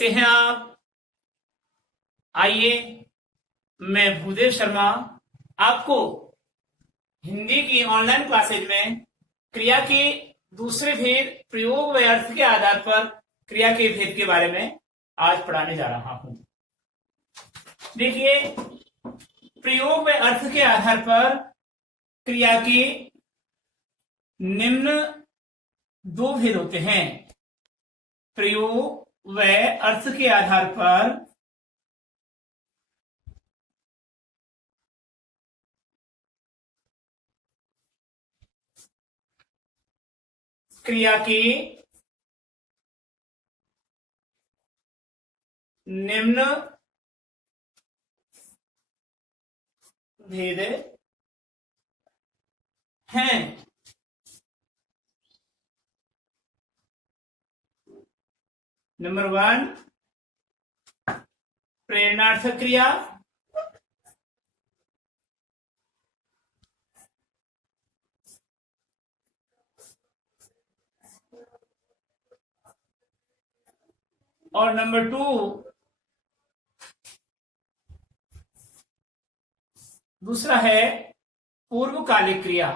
कैसे हैं आप? आइए, मैं भूदेव शर्मा आपको हिंदी की ऑनलाइन क्लासेज में क्रिया के दूसरे भेद प्रयोग व अर्थ के आधार पर क्रिया के भेद के बारे में आज पढ़ाने जा रहा हूं। देखिए, प्रयोग व अर्थ के आधार पर क्रिया के निम्न दो भेद होते हैं। प्रयोग व अर्थ के आधार पर क्रिया के निम्न भेद हैं। नंबर 1, प्रेरणार्थक क्रिया। और नंबर 2, दूसरा है पूर्वकालिक क्रिया।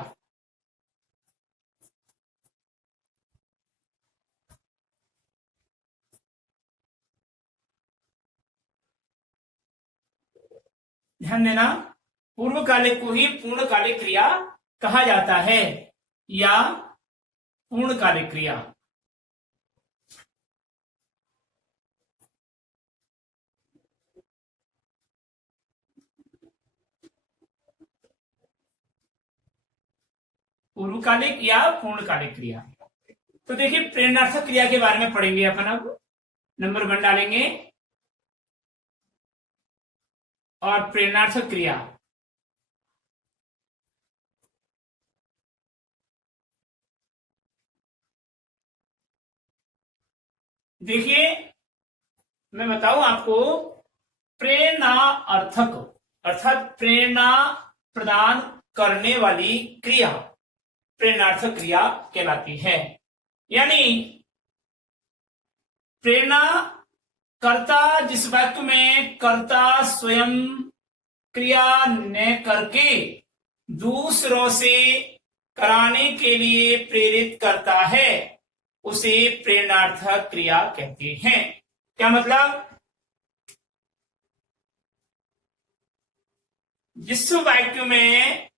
ध्यान देना, पूर्वकालिक को ही पूर्णकालिक क्रिया कहा जाता है या पूर्णकालिक क्रिया। पूर्वकालिक या पूर्णकालिक क्रिया। तो देखिए, प्रेरणार्थक क्रिया के बारे में पढ़ेंगे अपन। अब नंबर 1 डालेंगे और प्रेरणार्थक क्रिया। देखिए, मैं बताऊं आपको, प्रेरणा अर्थक अर्थात प्रेरणा प्रदान करने वाली क्रिया प्रेरणार्थक क्रिया कहलाती है। यानी प्रेरणा कर्ता जिस वाक्य में कर्ता स्वयं क्रिया न करके दूसरों से कराने के लिए प्रेरित करता है, उसे प्रेरणार्थक क्रिया कहते हैं। क्या मतलब? जिस वाक्य में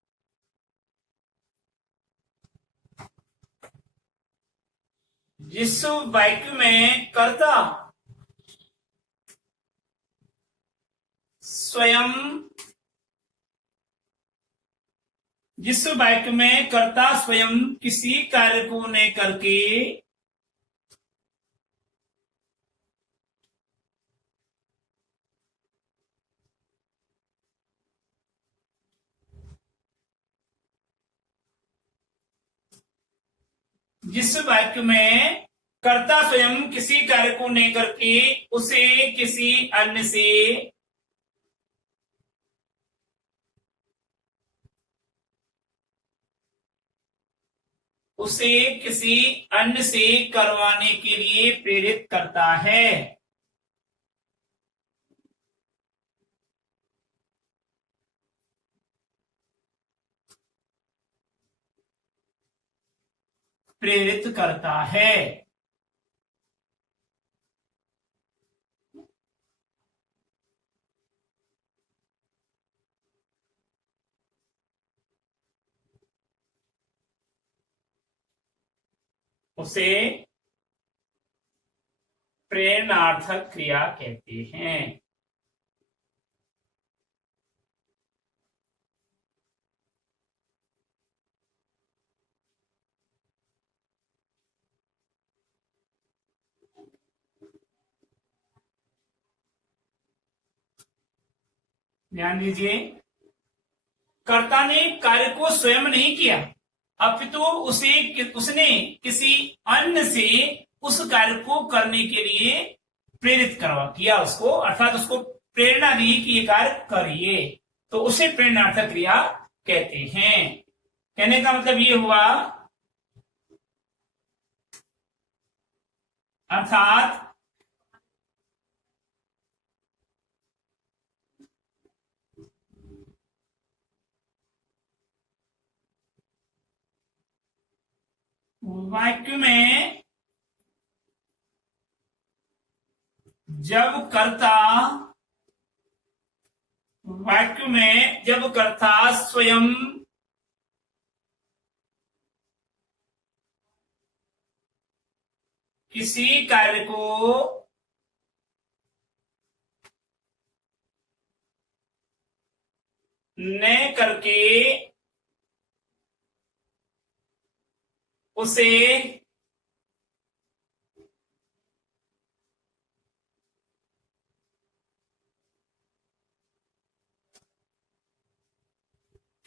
कर्ता स्वयं किसी कार्य को न करके उसे किसी अन्य से करवाने के लिए प्रेरित करता है। प्रेरित करता है। उसे प्रेरणार्थक क्रिया कहते हैं। ध्यान दीजिए, कर्ता ने कार्य को स्वयं नहीं किया, अपितु उसने किसी अन्य से उस कार्य को करने के लिए प्रेरित किया उसको, अर्थात उसको प्रेरणा दी कि ये कार्य करिए, तो उसे प्रेरणार्थक क्रिया कहते हैं। कहने का मतलब ये हुआ, अर्थात वाक्य में जब कर्ता वाक्य में जब कर्ता स्वयं किसी कार्य को न करके उसे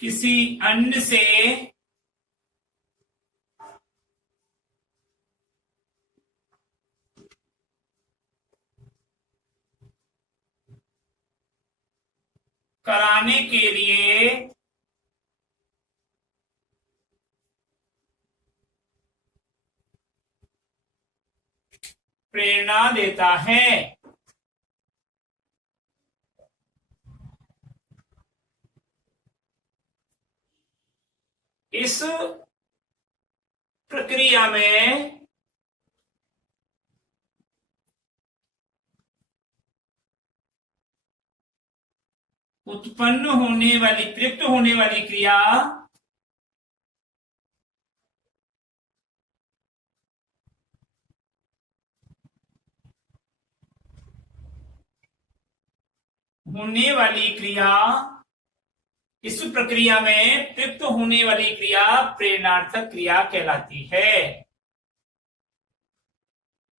किसी अन्य से कराने के लिए प्रेरणा देता है। इस प्रक्रिया में उत्पन्न होने वाली प्रयुक्त होने वाली क्रिया होने वाली क्रिया इस प्रक्रिया में प्रयुक्त होने वाली क्रिया प्रेरणार्थक क्रिया कहलाती है।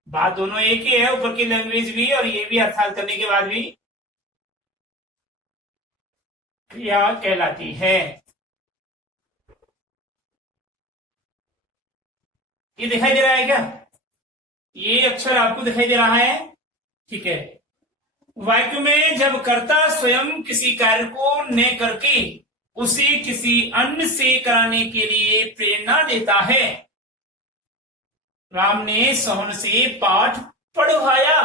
बात दोनों एक ही है, ऊपर की लैंग्वेज भी और ये भी अर्थात करने के बाद भी क्रिया कहलाती है। ये दिखाई दे रहा है क्या? ये अक्षर आपको दिखाई दे रहा है? ठीक है। वाक्य में जब कर्ता स्वयं किसी कार्य को न करके उसे किसी अन्य से कराने के लिए प्रेरणा देता है। राम ने सोहन से पाठ पढ़वाया,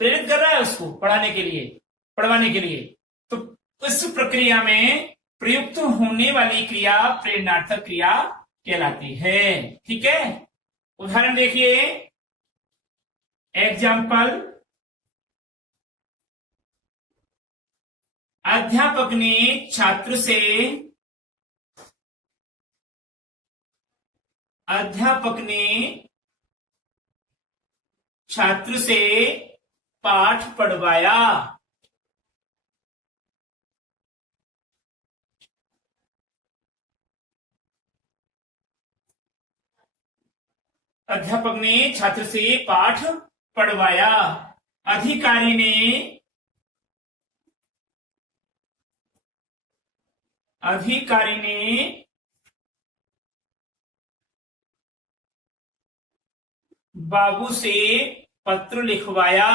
प्रेरित कर रहा है उसको पढ़ाने के लिए, पढ़वाने के लिए। तो इस प्रक्रिया में प्रयुक्त होने वाली क्रिया प्रेरणार्थक क्रिया कहलाती है। ठीक है, उदाहरण देखिए। एग्जाम्पल, अध्यापक ने छात्र से पाठ पढ़वाया। अध्यापक ने छात्र से पाठ पढ़वाया। अधिकारी ने बाबू से पत्र लिखवाया।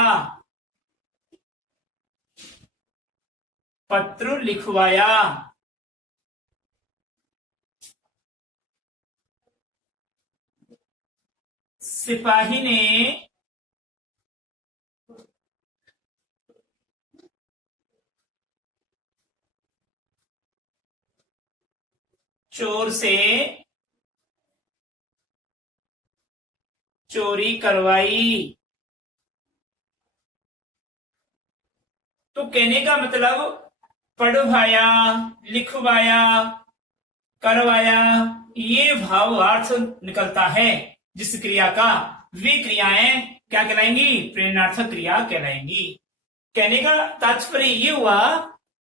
सिपाही ने चोर से चोरी करवाई। तो कहने का मतलब पढ़वाया, लिखवाया, करवाया, ये भावार्थ निकलता है जिस क्रिया का, वे क्रियाएं क्या कहलाएंगी? प्रेरणार्थक क्रिया कहलाएंगी। कहने का तात्पर्य ये हुआ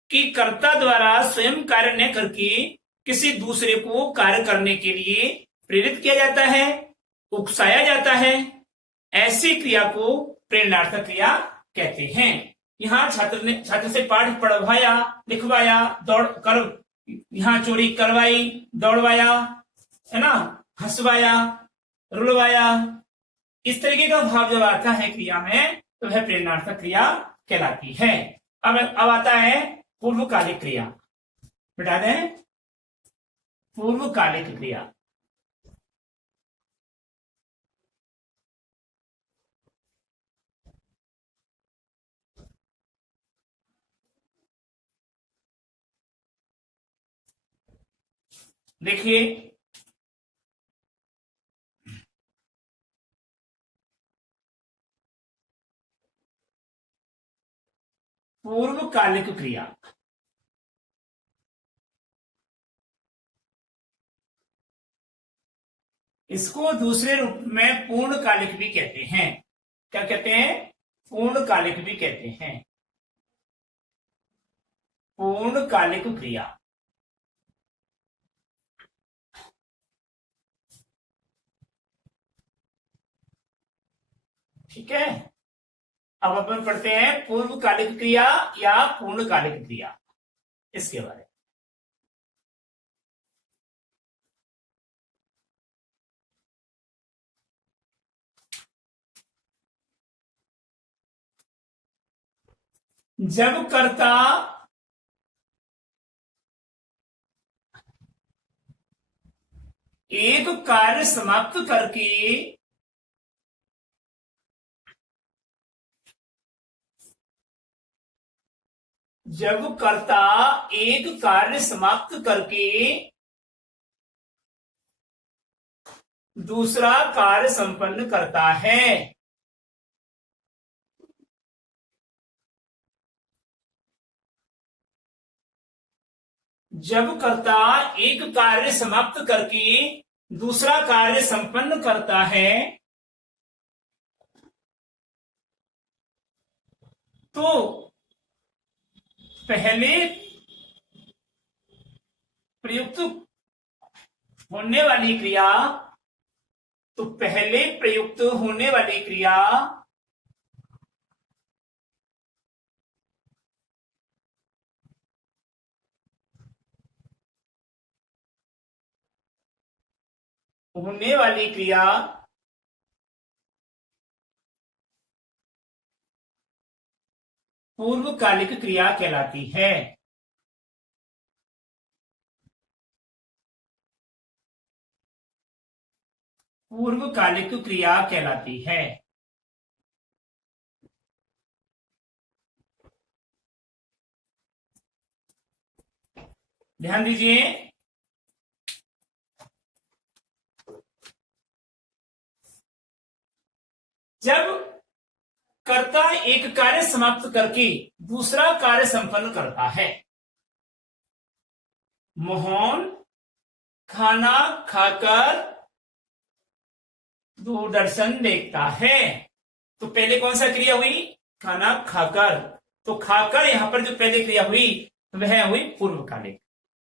कि कर्ता द्वारा स्वयं कार्य न करके किसी दूसरे को कार्य करने के लिए प्रेरित किया जाता है, उकसाया जाता है। ऐसी क्रिया को प्रेरणार्थक क्रिया कहते हैं। यहाँ छात्र से पाठ पढ़वाया, लिखवाया, दौड़ कर, यहाँ चोरी करवाई, दौड़वाया, है ना, हंसवाया, रुलवाया, इस तरीके का भाव जब आता है क्रिया में तो वह प्रेरणार्थक क्रिया कहलाती है। अब आता है पूर्वकालिक क्रिया। बता दें, पूर्वकालिक क्रिया। देखिए, पूर्वकालिक क्रिया। इसको दूसरे रूप में पूर्णकालिक भी कहते हैं। क्या कहते हैं? पूर्णकालिक भी कहते हैं। पूर्णकालिक क्रिया। ठीक है, अब अपन पढ़ते हैं पूर्वकालिक क्रिया या पूर्णकालिक क्रिया, इसके बारे में। जब कर्ता एक कार्य समाप्त करके जब कर्ता एक कार्य समाप्त करके दूसरा कार्य संपन्न करता है, जब कर्ता एक कार्य समाप्त करके दूसरा कार्य संपन्न करता है, तो पहले प्रयुक्त होने वाली क्रिया तो पहले प्रयुक्त होने वाली क्रिया होने वाली क्रिया पूर्वकालिक क्रिया कहलाती है। पूर्वकालिक क्रिया कहलाती है। ध्यान दीजिए, जब कर्ता एक कार्य समाप्त करके दूसरा कार्य संपन्न करता है, मोहन खाना खाकर दूरदर्शन देखता है, तो पहले कौन सा क्रिया हुई? खाना खाकर। तो खाकर यहां पर जो पहले क्रिया हुई वह हुई पूर्वकालिक।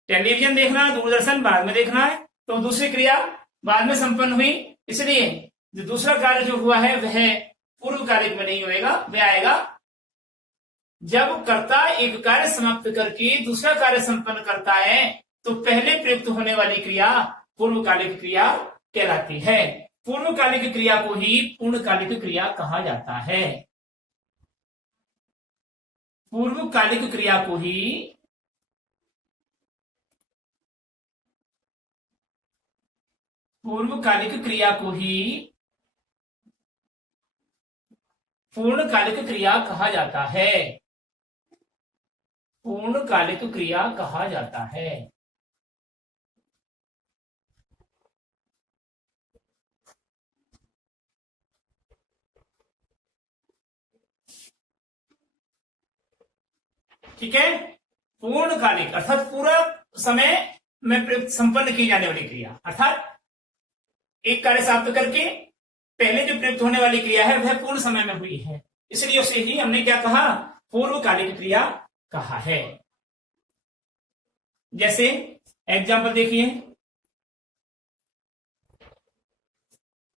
टेलीविजन देखना, दूरदर्शन बाद में देखना है, तो दूसरी क्रिया बाद में संपन्न हुई, इसलिए जो दूसरा कार्य जो हुआ है वह पूर्वकालिक में नहीं होएगा, वह आएगा जब कर्ता एक कार्य समाप्त करके दूसरा कार्य संपन्न करता है, तो पहले प्रयुक्त होने वाली क्रिया पूर्वकालिक क्रिया कहलाती है। पूर्वकालिक क्रिया को ही पूर्णकालिक क्रिया कहा जाता है। पूर्वकालिक क्रिया को ही पूर्णकालिक क्रिया कहा जाता है। पूर्णकालिक क्रिया कहा जाता है। ठीक है, पूर्णकालिक अर्थात पूरा समय में संपन्न की जाने वाली क्रिया, अर्थात एक कार्य समाप्त करके पहले जो प्रयुक्त होने वाली क्रिया है वह पूर्ण समय में हुई है, इसलिए उसे ही हमने क्या कहा? पूर्वकालिक क्रिया कहा है। जैसे एग्जाम्पल देखिए,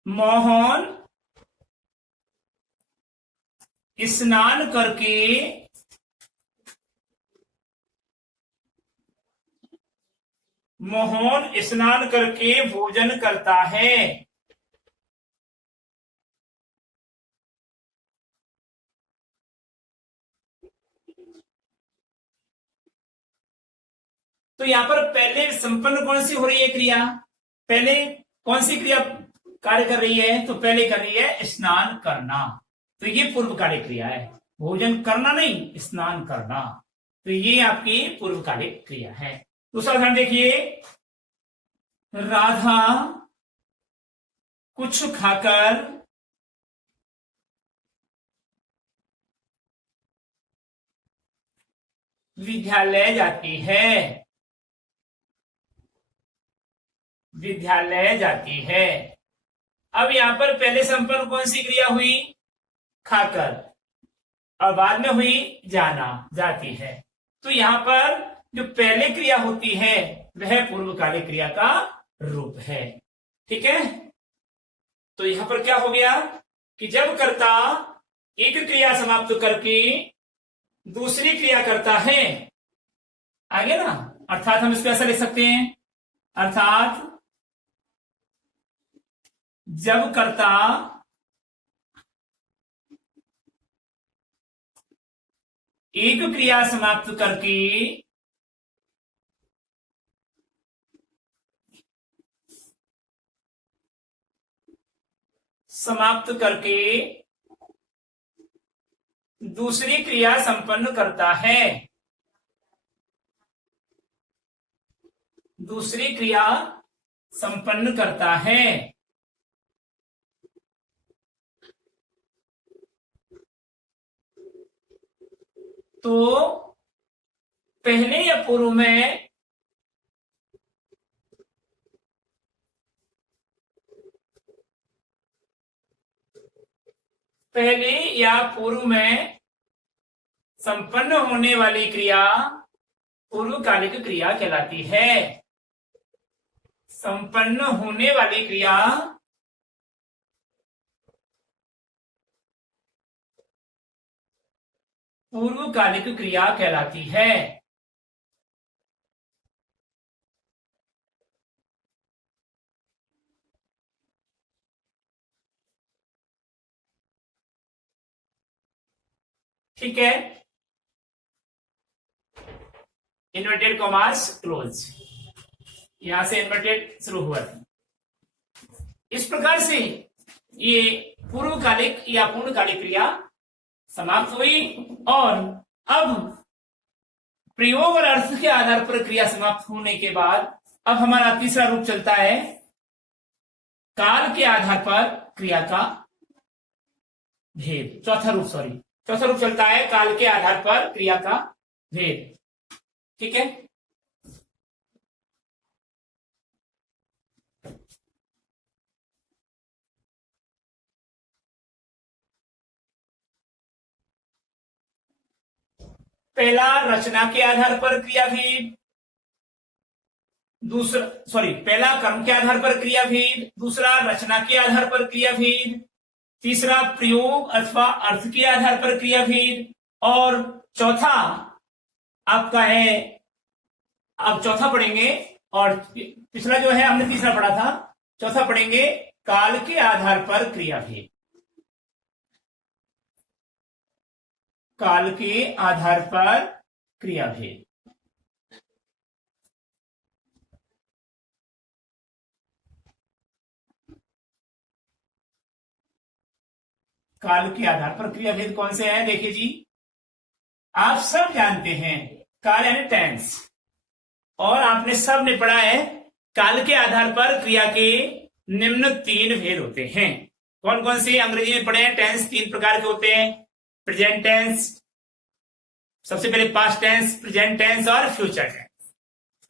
मोहन स्नान करके भोजन करता है। तो यहां पर पहले संपन्न कौन सी हो रही है क्रिया? पहले कौन सी क्रिया कार्य कर रही है? तो पहले कर रही है स्नान करना, तो ये पूर्वकालिक क्रिया है। भोजन करना नहीं, स्नान करना, तो ये आपकी पूर्वकालिक क्रिया है। दूसरा उदाहरण देखिए, राधा कुछ खाकर विद्यालय जाती है, विद्यालय जाती है। अब यहां पर पहले संपन्न कौन सी क्रिया हुई? खाकर, और बाद में हुई जाना, जाती है। तो यहां पर जो पहले क्रिया होती है वह पूर्वकालिक क्रिया का रूप है। ठीक है, तो यहां पर क्या हो गया कि जब कर्ता एक क्रिया समाप्त करके दूसरी क्रिया करता है, आगे ना, अर्थात हम इसको ऐसा लिख सकते हैं, अर्थात जब कर्ता एक क्रिया समाप्त करके दूसरी क्रिया संपन्न करता है, दूसरी क्रिया संपन्न करता है, तो पहले या पूर्व में पहले या पूर्व में संपन्न होने वाली क्रिया पूर्वकालिक क्रिया कहलाती है। संपन्न होने वाली क्रिया पूर्वकालिक क्रिया कहलाती है। ठीक है, इन्वर्टेड कॉमास क्लोज, यहां से इन्वर्टेड शुरू हुआ था। इस प्रकार से ये पूर्वकालिक या पूर्णकालिक क्रिया समाप्त हुई, और अब प्रयोग और अर्थ के आधार पर क्रिया समाप्त होने के बाद अब हमारा तीसरा रूप चलता है काल के आधार पर क्रिया का भेद। चौथा रूप चलता है काल के आधार पर क्रिया का भेद। ठीक है, पहला रचना के आधार पर क्रियाभेद, पहला कर्म के आधार पर क्रियाभेद, दूसरा रचना के आधार पर क्रियाभेद, तीसरा प्रयोग अथवा अर्थ के आधार पर क्रियाभेद, और चौथा आपका है, अब चौथा पढ़ेंगे, और पिछला जो है हमने तीसरा पढ़ा था, चौथा पढ़ेंगे काल के आधार पर क्रियाभेद। काल के आधार पर क्रियाभेद। काल के आधार पर क्रियाभेद कौन से हैं? देखिए जी, आप सब जानते हैं काल यानी टेंस, और आपने सब ने पढ़ा है काल के आधार पर क्रिया के निम्न तीन भेद होते हैं। कौन कौन से अंग्रेजी में पढ़े हैं? टेंस तीन प्रकार के होते हैं, प्रेजेंट टेंस, सबसे पहले पास्ट टेंस, प्रेजेंट टेंस और फ्यूचर टेंस।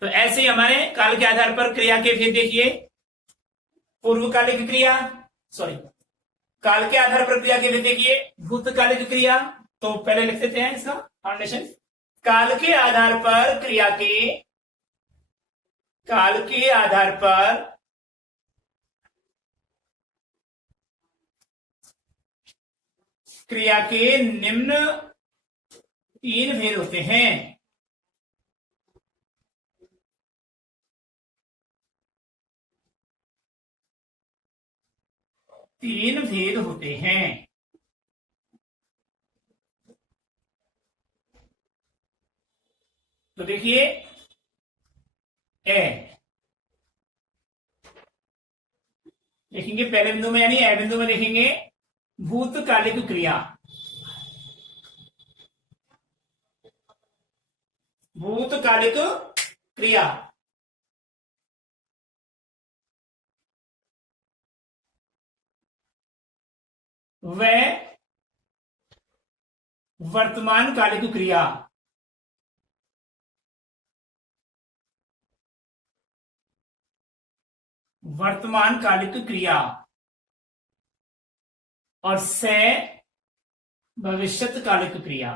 तो ऐसे ही हमारे काल के आधार पर क्रिया के भेद देखिए, पूर्वकालिक क्रिया, काल के आधार पर क्रिया के भेद देखिए, भूतकालिक क्रिया। तो पहले लिख देते हैं इसका फाउंडेशन। काल के आधार पर क्रिया के निम्न तीन भेद होते हैं। तीन भेद होते हैं। तो देखिए, देखेंगे पहले बिंदु में यानी ए बिंदु में देखेंगे भूतकालिक क्रिया। भूतकालिक क्रिया वह वर्तमान कालिक क्रिया, वर्तमान कालिक क्रिया और से भविष्यत कालिक क्रिया।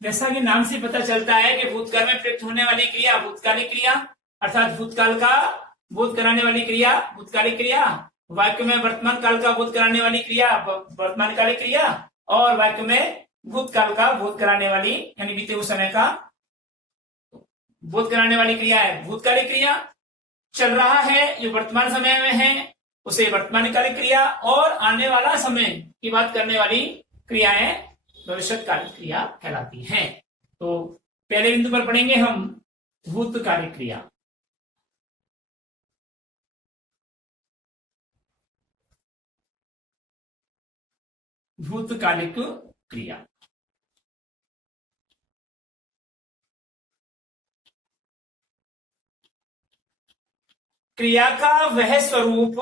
जैसा कि नाम से पता चलता है कि भूतकाल में प्रयुक्त होने वाली क्रिया भूतकालिक क्रिया, अर्थात भूतकाल का बोध कराने वाली क्रिया भूतकालिक क्रिया, वाक्य में वर्तमान काल का बोध कराने वाली क्रिया वर्तमान कालिक क्रिया, और वाक्य में भूतकाल का बोध कराने वाली यानी बीते हुए समय का बोध कराने वाली क्रिया है भूतकालिक क्रिया। चल रहा है ये वर्तमान समय में है उसे वर्तमान कालिक क्रिया, और आने वाला समय की बात करने वाली क्रियाएं भविष्यकालिक क्रिया कहलाती हैं। तो पहले बिंदु पर पढ़ेंगे हम भूतकालिक क्रिया। भूतकालिक क्रिया क्रिया का वह स्वरूप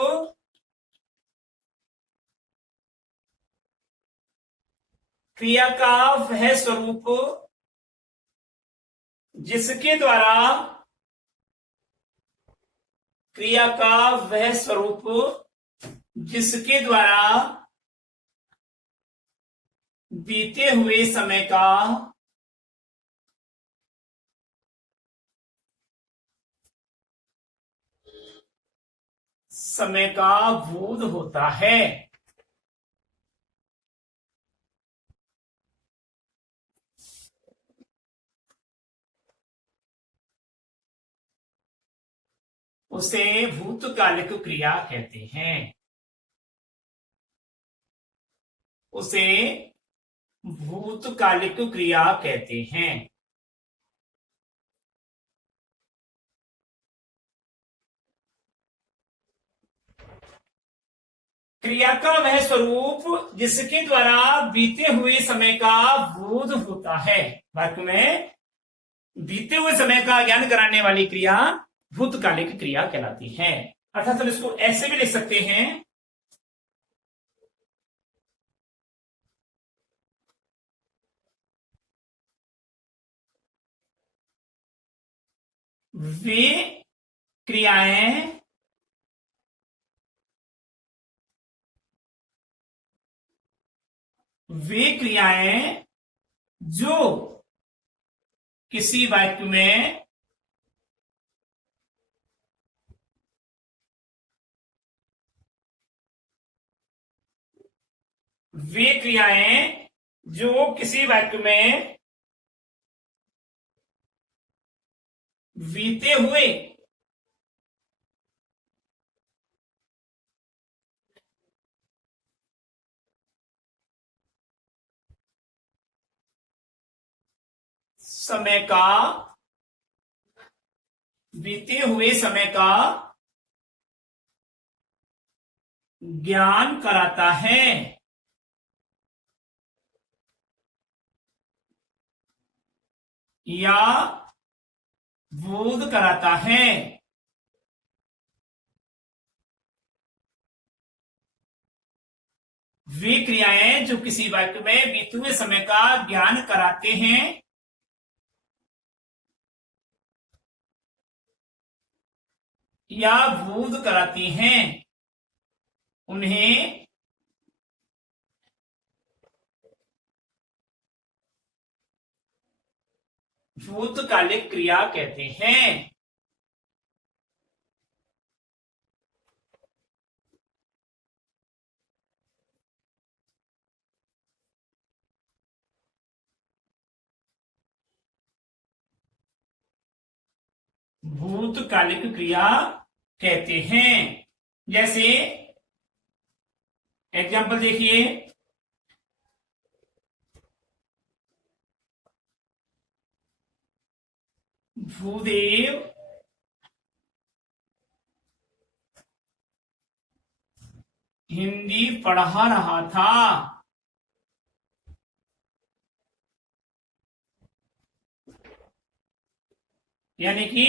क्रिया का वह स्वरूप जिसके द्वारा क्रिया का वह स्वरूप जिसके द्वारा बीते हुए समय का बोध होता है। उसे भूतकालिक क्रिया कहते हैं। उसे भूतकालिक क्रिया कहते हैं। क्रिया का वह स्वरूप जिसके द्वारा बीते हुए समय का बोध होता है। वाक्य में बीते हुए समय का ज्ञान कराने वाली क्रिया भूतकालिक क्रिया कहलाती है। अर्थात हम इसको ऐसे भी लिख सकते हैं, वे क्रियाएं जो किसी वाक्य में बीते हुए समय का ज्ञान कराता है या बोध कराता है। वे क्रियाएं जो किसी वाक्य में बीते हुए समय का ज्ञान कराते हैं या बोध कराती हैं, उन्हें भूतकालिक क्रिया कहते हैं। भूतकालिक क्रिया कहते हैं। जैसे एग्जाम्पल देखिए, भूदेव हिंदी पढ़ा रहा था। यानी कि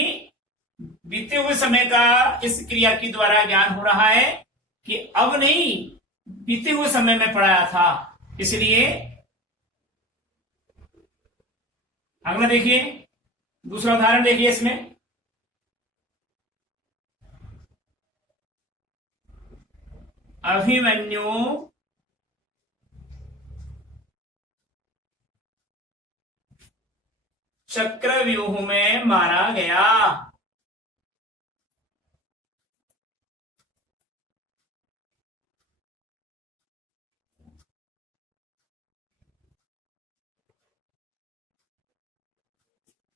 बीते हुए समय का इस क्रिया के द्वारा ज्ञान हो रहा है कि अब नहीं, बीते हुए समय में पढ़ाया था। इसलिए अगला देखिए, दूसरा उदाहरण देखिए इसमें। अभिमन्यु चक्रव्यूह में मारा गया।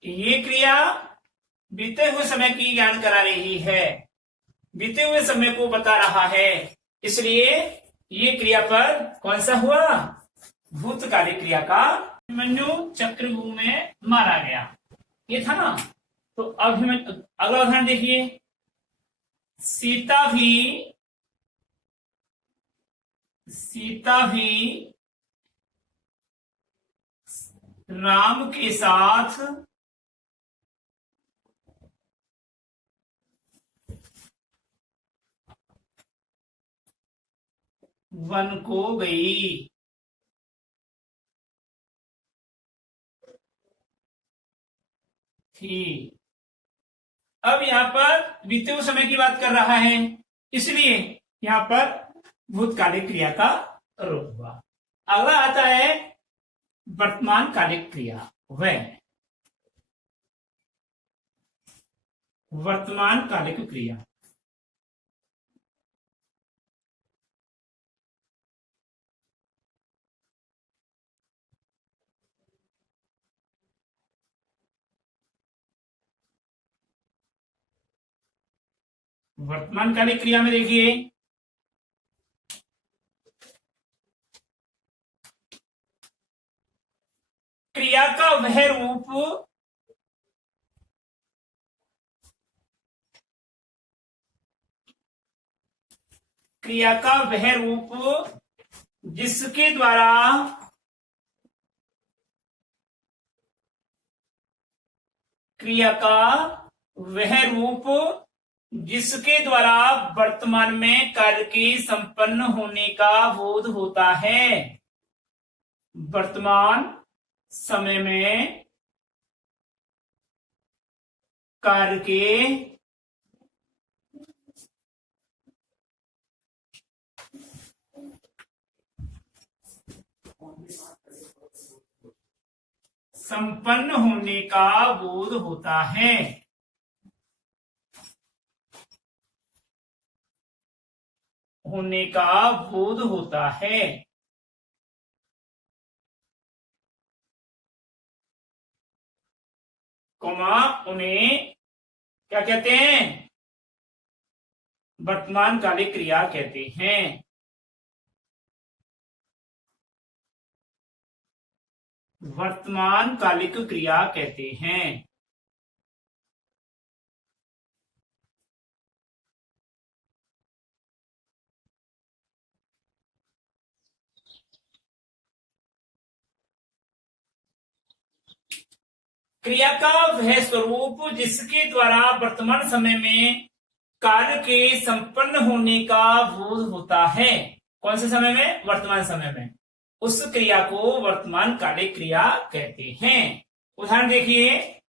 ये क्रिया बीते हुए समय की ज्ञान करा रही है, बीते हुए समय को बता रहा है। इसलिए ये क्रिया पर कौन सा हुआ? भूतकालिक क्रिया का। अभिमन्यु चक्रव्यूह में मारा गया, ये था ना। तो अभिमन्यु, अगला उदाहरण देखिए। सीता भी राम के साथ वन को गई। थी। अब यहां पर बीते हुए समय की बात कर रहा है, इसलिए यहां पर भूतकालिक क्रिया का रूप हुआ। अगला आता है वर्तमान कालिक क्रिया। वह वर्तमान कालिक क्रिया। वर्तमान कालिक क्रिया में देखिए, क्रिया का वह रूप क्रिया का वह रूप जिसके द्वारा क्रिया का वह रूप जिसके द्वारा वर्तमान में कार्य के संपन्न होने का बोध होता है। वर्तमान समय में कार्य के संपन्न होने का बोध होता है। होने का बोध होता है। कोमा उन्हें क्या कहते हैं? वर्तमान कालिक क्रिया कहते हैं। वर्तमान कालिक क्रिया कहते हैं। क्रिया का वह स्वरूप जिसके द्वारा वर्तमान समय में कार्य के संपन्न होने का बोध होता है। कौन से समय में? वर्तमान समय में। उस क्रिया को वर्तमान कालिक क्रिया कहते हैं। उदाहरण देखिए,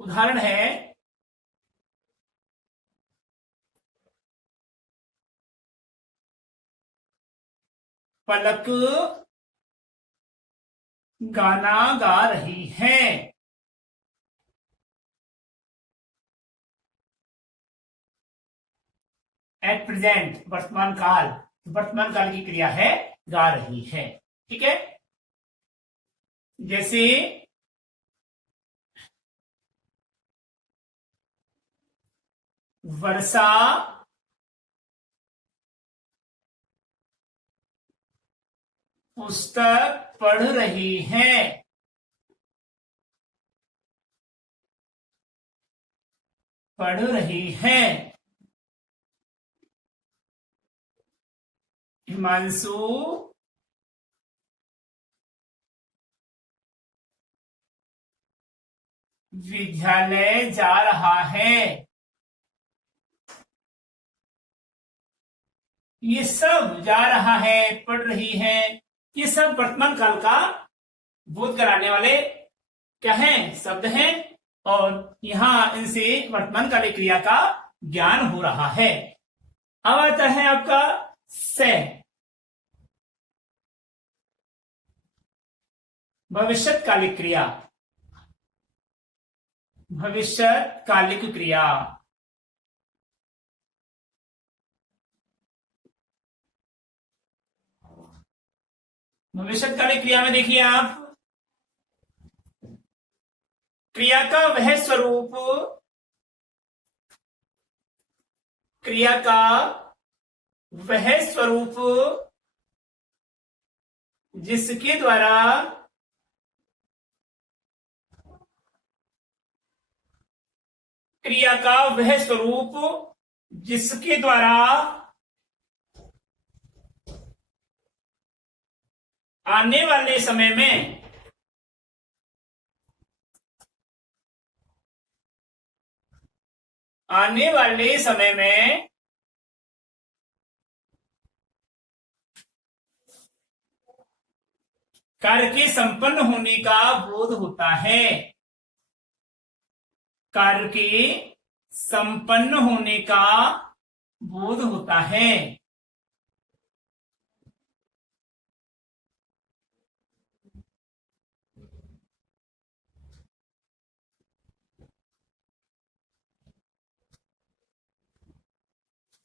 उदाहरण है पलक गाना गा रही है। एट प्रेजेंट, वर्तमान काल। वर्तमान काल की क्रिया है गा रही है। ठीक है। जैसे वर्षा पुस्तक पढ़ रही है। पढ़ रही है। हिमांशु विद्यालय जा रहा है। ये सब जा रहा है, पढ़ रही है, ये सब वर्तमान काल का बोध कराने वाले क्या हैं? शब्द हैं। और यहां इनसे वर्तमान काल क्रिया का ज्ञान हो रहा है। अब आता है आपका से, भविष्यकालिक क्रिया। भविष्यकालिक क्रिया भविष्यकालिक क्रिया में देखिए आप, क्रिया का वह स्वरूप, क्रिया का वह स्वरूप जिसके द्वारा क्रिया का वह स्वरूप जिसके द्वारा आने वाले समय में कार्य के संपन्न होने का बोध होता है। कार्य के संपन्न होने का बोध होता है।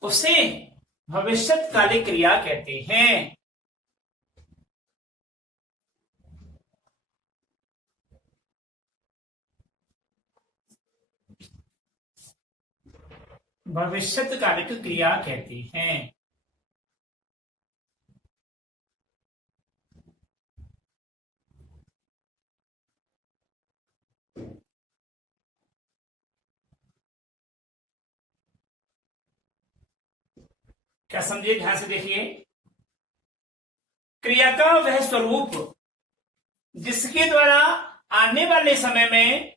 उसे भविष्यकालिक क्रिया कहते हैं। भविष्यकालिक क्रिया कहते हैं। क्या समझिए, ध्यान से देखिए। क्रिया का वह स्वरूप जिसके द्वारा आने वाले समय में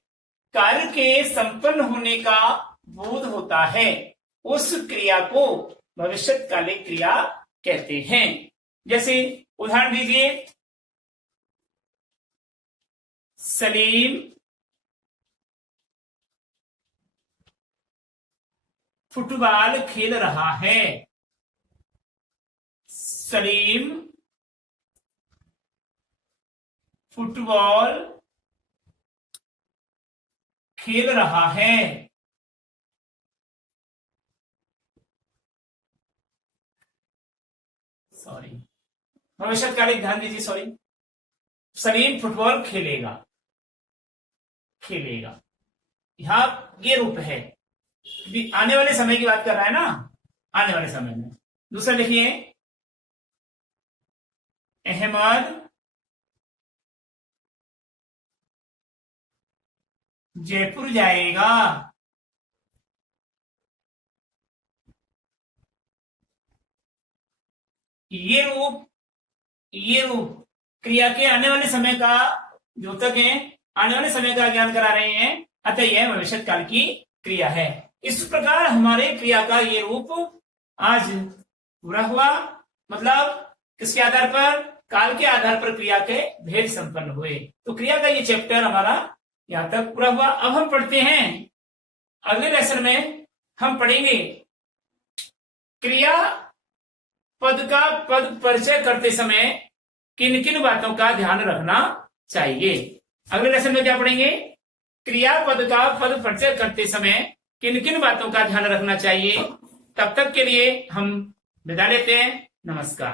कार्य के संपन्न होने का बोध होता है, उस क्रिया को भविष्यकालिक क्रिया कहते हैं। जैसे उदाहरण दीजिए, सलीम फुटबॉल खेल रहा है। सलीम फुटबॉल खेल रहा है। सॉरी, भविष्यकालिक, ध्यान दीजिए, सॉरी। सलीम फुटबॉल खेलेगा। यहां ये रूप है, आने वाले समय की बात कर रहा है ना, आने वाले समय में। दूसरा लिखिए, अहमद जयपुर जाएगा। ये रूप क्रिया के आने वाले समय का द्योतक है, आने वाले समय का ज्ञान करा रहे हैं, अतः यह भविष्यकाल की क्रिया है। इस प्रकार हमारे क्रिया का ये रूप आज पूरा हुआ। मतलब किसके आधार पर? काल के आधार पर क्रिया के भेद संपन्न हुए। तो क्रिया का ये चैप्टर हमारा यहां तक पूरा हुआ। अब हम पढ़ते हैं अगले लेसन में, हम पढ़ेंगे क्रिया पद का पद परिचय करते समय किन किन बातों का ध्यान रखना चाहिए। अगले लेसन में क्या पढ़ेंगे? क्रिया पद का पद परिचय करते समय किन किन बातों का ध्यान रखना चाहिए। तब तक के लिए हम विदा लेते हैं। नमस्कार।